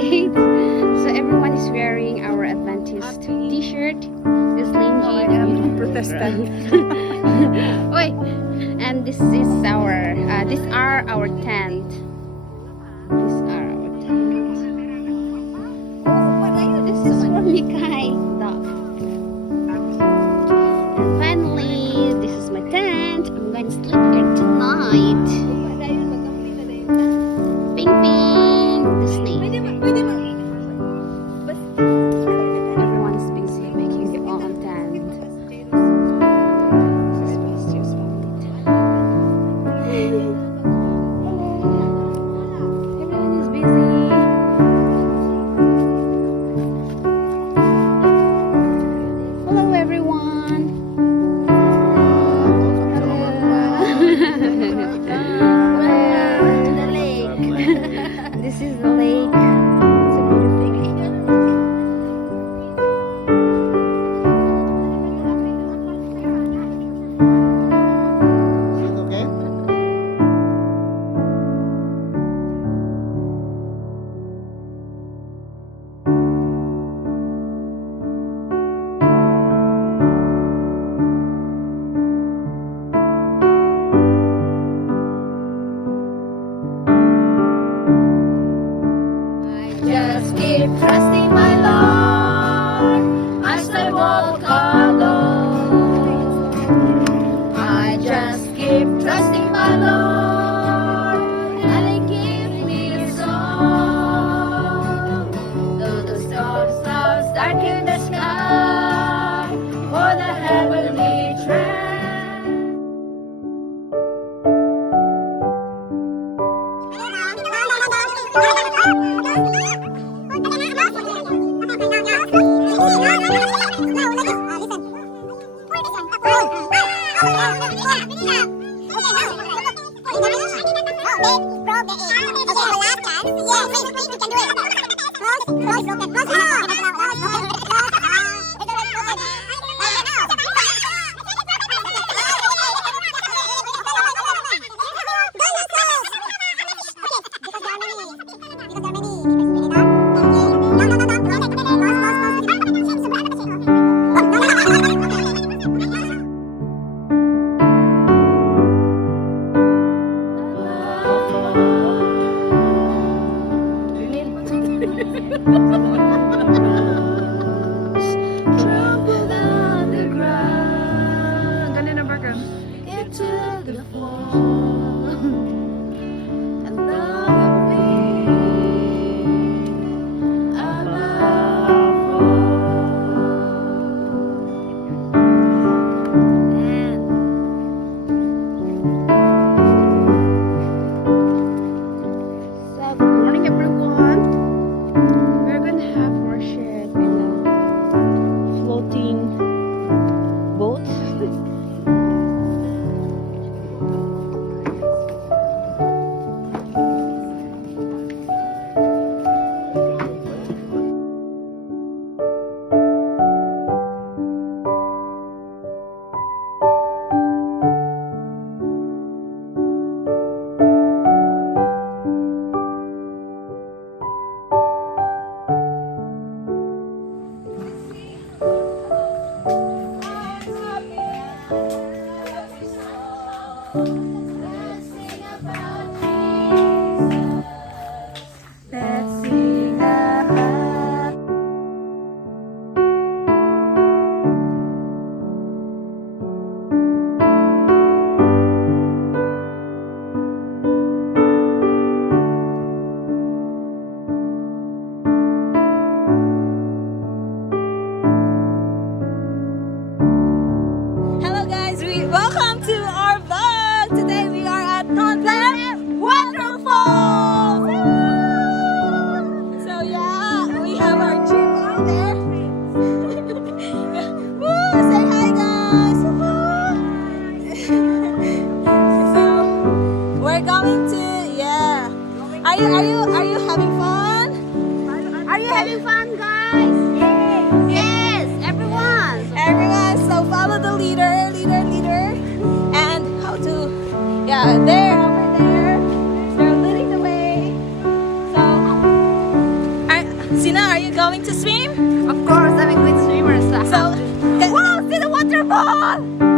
great. So everyone is wearing our Adventist t-shirt. This Lingy. Protestant. Wait, and this is our these are our tent. These are our tent. This is from Mikay. And finally, this is my tent. I'm going to sleep here tonight. Ping ping. The sleep. Everyone's busy making their own tent. Everyone is busy. Hello, everyone. The lake. This is the lake. It's a beautiful lake. Okay? Just keep trusting my Lord as I walk alone. I just keep trusting my Lord and He gives me a song. Though the storms darken the sky for the heavenly train. Trampled on the ground, into the fall, and love me So good morning, everyone. We're gonna have worship in a floating boat. Hello guys, welcome to our vlog. Today we are at Nonplan Waterfall. So yeah, we have our gym out there. Woo, say hi guys. So we're going to Are you having fun? Are you having fun, guys? Yes, everyone. Everyone, so follow the leader, and how to, there, over there, they're leading the way. So, Sina, are you going to swim? Of course, I'm a good swimmer. So, wow, see the waterfall!